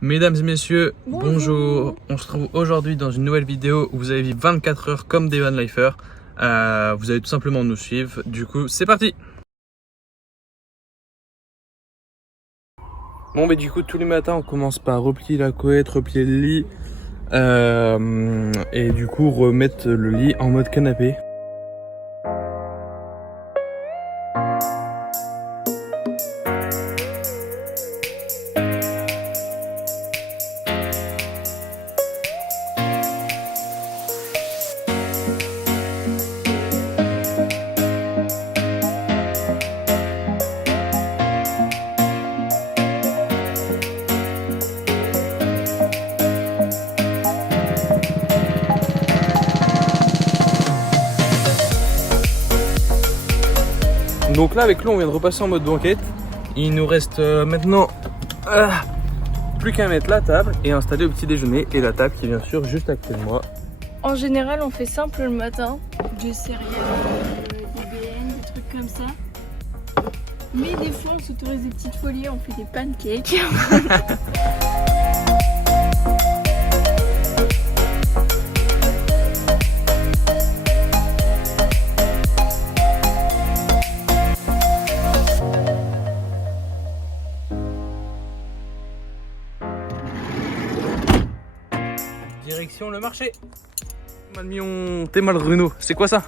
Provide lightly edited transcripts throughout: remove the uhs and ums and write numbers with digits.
Mesdames et messieurs, Bonjour. bonjour. On se retrouve aujourd'hui dans une nouvelle vidéo où vous allez vivre 24 heures comme des van-lifers. Vous allez tout simplement nous suivre. Du coup, c'est parti. Bon, mais du coup, tous les matins, on commence par replier la couette, replier le lit. Et du coup, remettre le lit en mode canapé. Donc là avec l'eau on vient de repasser en mode banquette. Il nous reste maintenant plus qu'à mettre la table et installer au petit déjeuner. Et la table qui est bien sûr juste à côté de moi. En général, on fait simple le matin, des céréales, des BN, des trucs comme ça. Mais des fois, on s'autorise des petites folies, on fait des pancakes. Direction le marché. Malmion, t'es mal Renault. C'est quoi ça?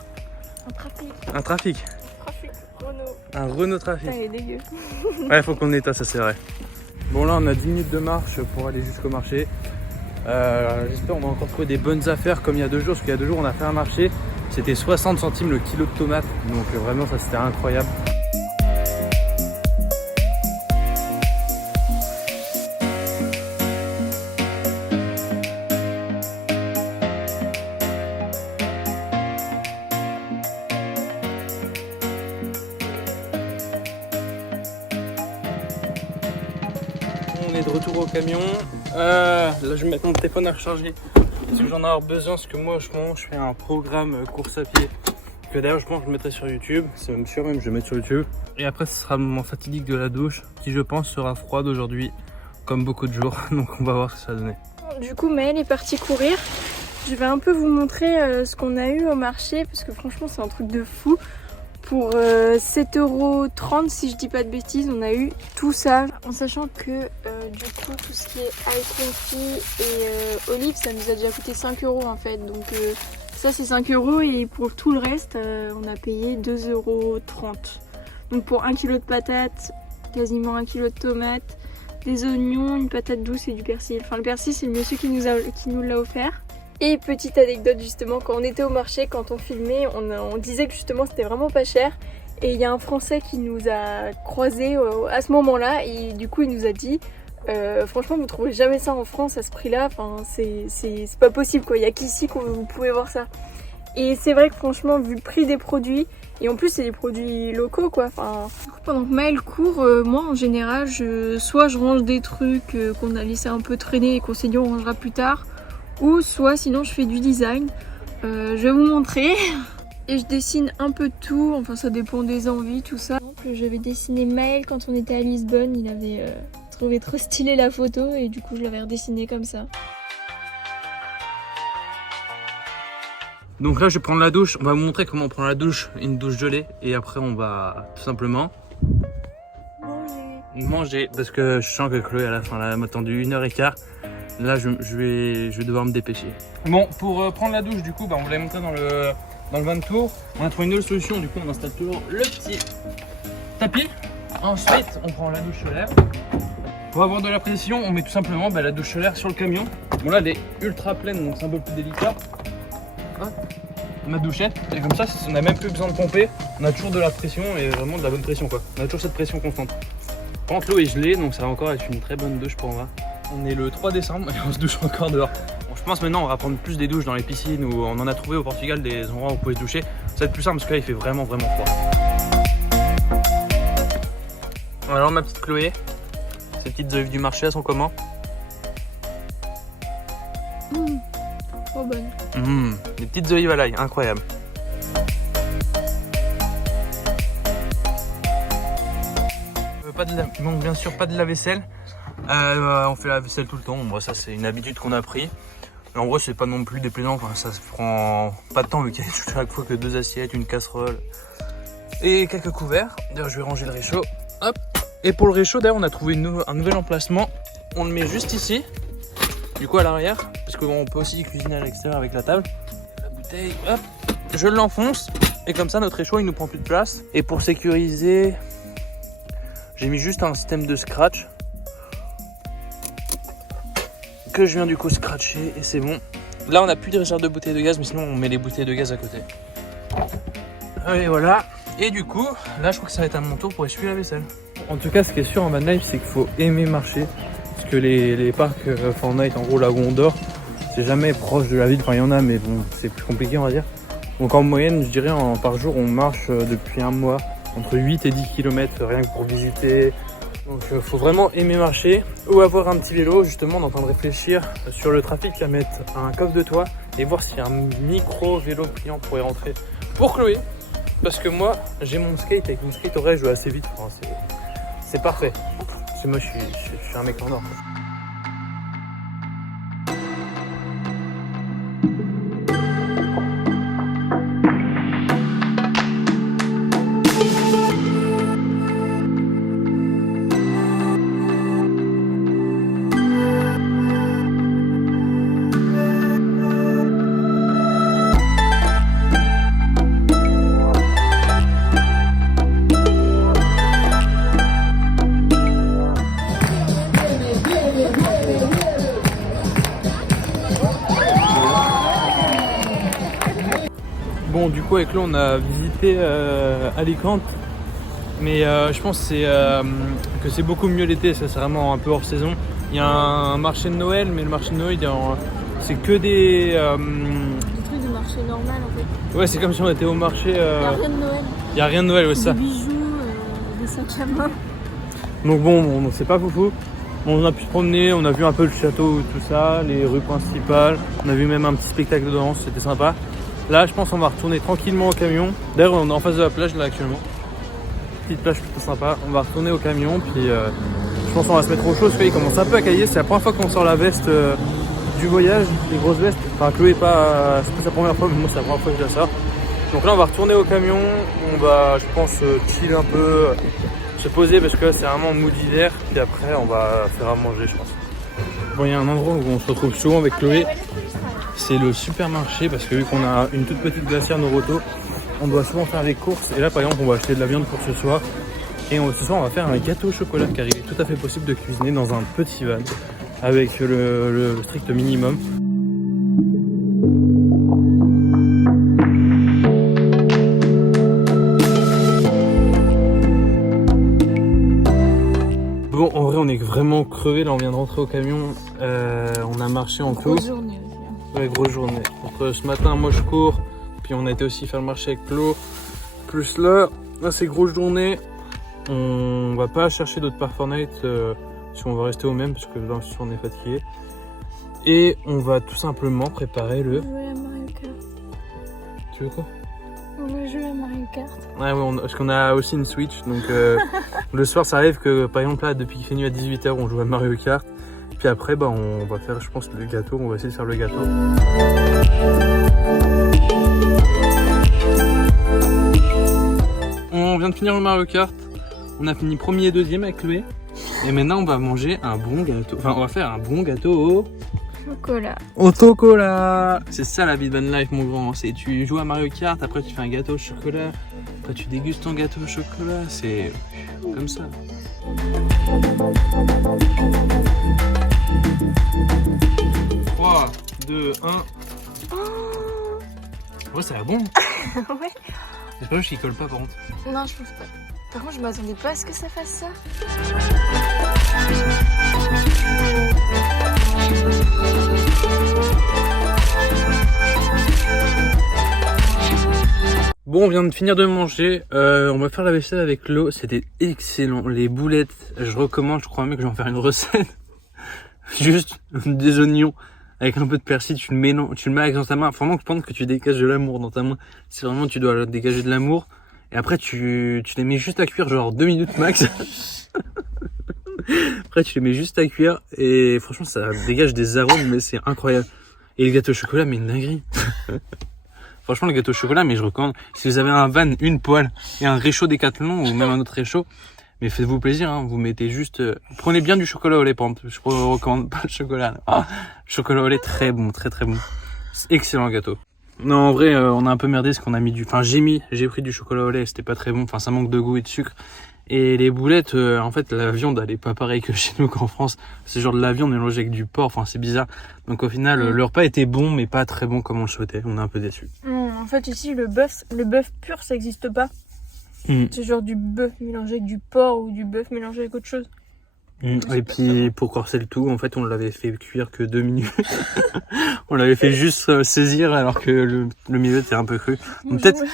Un trafic. Un trafic. Trafic, Renault. Un Renault trafic. Putain, il est dégueu. Ouais, faut qu'on état, ça c'est vrai. Bon là on a 10 minutes de marche pour aller jusqu'au marché. J'espère qu'on va encore trouver des bonnes affaires comme il y a 2 jours. Parce qu'il y a 2 jours on a fait un marché. C'était 60 centimes le kilo de tomates. Donc vraiment ça c'était incroyable. On est de retour au camion. Là je vais mettre mon téléphone à recharger si j'en ai avoir besoin, parce que moi je fais un programme course à pied que d'ailleurs je pense que je mettrai sur YouTube. C'est même sûr, même je vais mettre sur YouTube. Et après ce sera le moment fatidique de la douche qui je pense sera froide aujourd'hui comme beaucoup de jours. Donc on va voir ce que ça va donner. Du coup, Maëlle est partie courir. Je vais un peu vous montrer ce qu'on a eu au marché parce que franchement, c'est un truc de fou. Pour 7,30 € si je dis pas de bêtises, on a eu tout ça. En sachant que du coup tout ce qui est ail confit et olives, ça nous a déjà coûté 5 € en fait. Donc ça c'est 5 € et pour tout le reste on a payé 2,30 €. Donc pour 1 kg de patates, quasiment 1 kg de tomates, des oignons, une patate douce et du persil. Enfin le persil c'est le monsieur qui nous l'a offert. Et petite anecdote justement, quand on était au marché, quand on filmait, on disait que justement c'était vraiment pas cher. Et il y a un Français qui nous a croisés à ce moment-là et du coup il nous a dit franchement vous trouvez jamais ça en France à ce prix-là, enfin c'est pas possible quoi, il y a qu'ici que vous pouvez voir ça. Et c'est vrai que franchement vu le prix des produits, et en plus c'est des produits locaux quoi, enfin... Pendant que Maëlle court, moi en général soit je range des trucs qu'on a laissé un peu traîner et qu'on s'est dit on rangera plus tard, ou soit sinon je fais du design. Je vais vous montrer. Et je dessine un peu de tout, enfin ça dépend des envies, tout ça. Par exemple, j'avais dessiné Maël quand on était à Lisbonne, il avait trouvé trop stylé la photo et du coup je l'avais redessiné comme ça. Donc là je vais prendre la douche. On va vous montrer comment on prend la douche, une douche gelée. Et après on va tout simplement manger. Parce que je sens que Chloé à la fin elle m'a attendu 1h15. Là je vais devoir me dépêcher. Bon, pour prendre la douche du coup, on vous l'a montré dans le van de tour. On a trouvé une autre solution, du coup on installe toujours le petit tapis. Ensuite on prend la douche solaire. Pour avoir de la pression, on met tout simplement la douche solaire sur le camion. Bon là elle est ultra pleine donc c'est un peu plus délicat. Ma douchette, et comme ça on n'a même plus besoin de pomper, on a toujours de la pression et vraiment de la bonne pression quoi. On a toujours cette pression constante. Par contre l'eau est gelée donc ça va encore être une très bonne douche pour moi. On est le 3 décembre et on se douche encore dehors. Bon, je pense maintenant on va prendre plus des douches dans les piscines où on en a trouvé au Portugal des endroits où on pouvait se doucher. Ça va être plus simple parce que là il fait vraiment froid. Alors ma petite Chloé, ces petites olives du marché elles sont comment? Trop bonne. Des petites olives à l'ail, incroyable. Il manque bien sûr pas de lave-vaisselle. On fait la vaisselle tout le temps. Moi, ça, c'est une habitude qu'on a pris. Mais en gros, c'est pas non plus déplaisant. Enfin, ça se prend pas de temps vu qu'il y a chaque fois que 2 assiettes, une casserole et quelques couverts. D'ailleurs, je vais ranger le réchaud. Hop. Et pour le réchaud, d'ailleurs, on a trouvé un nouvel emplacement. On le met juste ici, du coup à l'arrière, parce qu'on peut aussi cuisiner à l'extérieur avec la table. La bouteille, hop, je l'enfonce, et comme ça notre réchaud il nous prend plus de place. Et pour sécuriser, j'ai mis juste un système de scratch que je viens du coup scratcher et c'est bon. Là on n'a plus de réserve de bouteilles de gaz, mais sinon on met les bouteilles de gaz à côté. Et voilà. Et du coup, là je crois que ça va être à mon tour pour essuyer la vaisselle. En tout cas, ce qui est sûr en van life, c'est qu'il faut aimer marcher. Parce que les parcs Fortnite, en gros là où on dort, c'est jamais proche de la ville. Enfin, il y en a, mais bon, c'est plus compliqué, on va dire. Donc en moyenne, je dirais, par jour, on marche depuis un mois entre 8 et 10 km rien que pour visiter. Donc faut vraiment aimer marcher ou avoir un petit vélo. Justement, on est en train de réfléchir sur le trafic à mettre un coffre de toit et voir si un micro vélo pliant pourrait rentrer pour Chloé. Parce que moi, j'ai mon skate, avec mon skate, je joue assez vite. Enfin, c'est parfait. Parce que moi, je suis un mec en or. Bon, du coup avec là on a visité Alicante, mais je pense que c'est beaucoup mieux l'été, ça c'est vraiment un peu hors saison. Il y a un marché de Noël, mais le marché de Noël c'est que des trucs de marché normal en fait. Ouais, c'est comme si on était au marché. Il n'y a rien de Noël. Il n'y a rien de Noël, ouais, c'est ça. Des bijoux, des sacs à main. Donc bon, c'est pas foufou. On a pu se promener, on a vu un peu le château, tout ça, les rues principales. On a vu même un petit spectacle de danse, c'était sympa. Là, je pense qu'on va retourner tranquillement au camion. D'ailleurs, on est en face de la plage là actuellement. Petite plage plutôt sympa. On va retourner au camion, puis je pense qu'on va se mettre au chaud parce qu'il commence un peu à cailler. C'est la première fois qu'on sort la veste du voyage, les grosses vestes. Enfin, Chloé, c'est pas sa première fois, mais moi, c'est la première fois que je la sors. Donc là, on va retourner au camion. On va, je pense, chill un peu, se poser parce que là, c'est vraiment mood d'hiver. Puis après, on va faire à manger, je pense. Bon, il y a un endroit où on se retrouve souvent avec Chloé. C'est le supermarché parce que vu qu'on a une toute petite glacière Noroto, on doit souvent faire des courses. Et là, par exemple, on va acheter de la viande pour ce soir. Et ce soir, on va faire un gâteau au chocolat car il est tout à fait possible de cuisiner dans un petit van avec le strict minimum. Bon, en vrai, on est vraiment crevé. Là, on vient de rentrer au camion. On a marché en tout. Grosse journée aussi. Ouais, grosse journée. Entre ce matin, moi je cours, puis on a été aussi faire le marché avec Flo. Plus là c'est grosse journée. On va pas chercher d'autres parcs Fortnite si on va rester au même parce que là on est fatigué. Et on va tout simplement préparer le. On va jouer à Mario Kart. Tu veux quoi? On va jouer à Mario Kart. Ouais, parce qu'on a aussi une Switch. Donc le soir, ça arrive que par exemple là, depuis qu'il fait nuit à 18h, on joue à Mario Kart. Puis après, on va faire, je pense, le gâteau. On va essayer de faire le gâteau. On vient de finir le Mario Kart. On a fini premier et deuxième avec Chloé. Et maintenant, on va manger un bon gâteau. Enfin, on va faire un bon gâteau au chocolat. Au chocolat. C'est ça la vie de van life, mon grand. C'est tu joues à Mario Kart, après tu fais un gâteau au chocolat. Après tu dégustes ton gâteau au chocolat. C'est comme ça. 3, 2, 1. Ouais, ça a l'air bon. Ouais. J'espère juste qu'il colle pas par contre. Non, je pense pas. Par contre, je m'attendais pas à ce que ça fasse ça. Bon, on vient de finir de manger. On va faire la vaisselle avec l'eau. C'était excellent. Les boulettes, je recommande. Je crois même que je vais en faire une recette. Juste des oignons avec un peu de persil. Tu le mélanges, tu le mets dans ta main. Vraiment, je pense que tu dégages de l'amour dans ta main. C'est vraiment, tu dois dégager de l'amour. Et après, tu les mets juste à cuire, genre 2 minutes max. Après, tu les mets juste à cuire et franchement, ça dégage des arômes, mais c'est incroyable. Et le gâteau au chocolat, mais une dinguerie. Franchement, le gâteau au chocolat, mais je recommande. Si vous avez un van, une poêle et un réchaud Décathlon ou même un autre réchaud, mais faites-vous plaisir, hein. Vous mettez juste, prenez bien du chocolat au lait, par exemple. Je recommande pas le chocolat. Ah, le chocolat au lait, très bon, très très bon. Excellent gâteau. Non, en vrai, on a un peu merdé parce qu'on a mis enfin, j'ai pris du chocolat au lait, c'était pas très bon. Enfin, ça manque de goût et de sucre. Et les boulettes, en fait, la viande, elle est pas pareille que chez nous qu'en France. C'est genre de la viande mélangée avec du porc. Enfin, c'est bizarre. Donc, au final, le repas était bon, mais pas très bon comme on le souhaitait. On est un peu déçus. En fait, ici, le bœuf pur, ça existe pas. C'est genre du bœuf mélangé avec du porc ou du bœuf mélangé avec autre chose. Et puis pour corser le tout, en fait, on l'avait fait cuire que 2 minutes. On l'avait fait juste saisir alors que le milieu était un peu cru. Donc, peut-être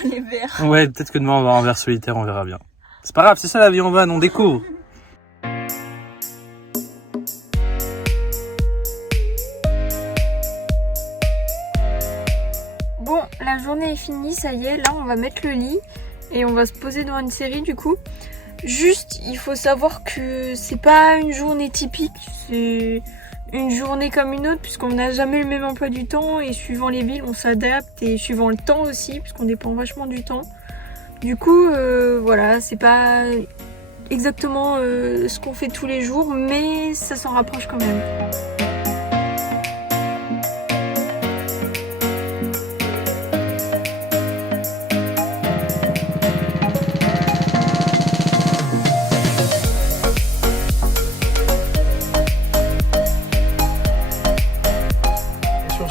que demain on va avoir un verre solitaire, on verra bien. C'est pas grave, c'est ça la vie en van, on découvre. Bon, la journée est finie, ça y est, là on va mettre le lit et on va se poser devant une série du coup. Juste, il faut savoir que c'est pas une journée typique, c'est une journée comme une autre puisqu'on n'a jamais le même emploi du temps et suivant les villes on s'adapte et suivant le temps aussi puisqu'on dépend vachement du temps. Du coup, voilà, c'est pas exactement ce qu'on fait tous les jours mais ça s'en rapproche quand même.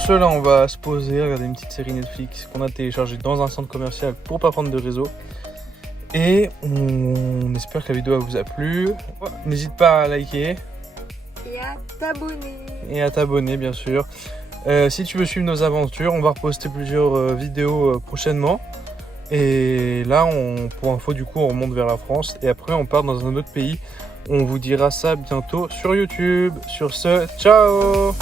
Là on va se poser, regarder une petite série Netflix qu'on a téléchargée dans un centre commercial pour pas prendre de réseau. Et on espère que la vidéo vous a plu. N'hésite pas à liker. Et à t'abonner. Et à t'abonner bien sûr. Si tu veux suivre nos aventures, on va reposter plusieurs vidéos prochainement. Et là, pour info du coup, on remonte vers la France. Et après on part dans un autre pays. On vous dira ça bientôt sur YouTube. Sur ce, ciao!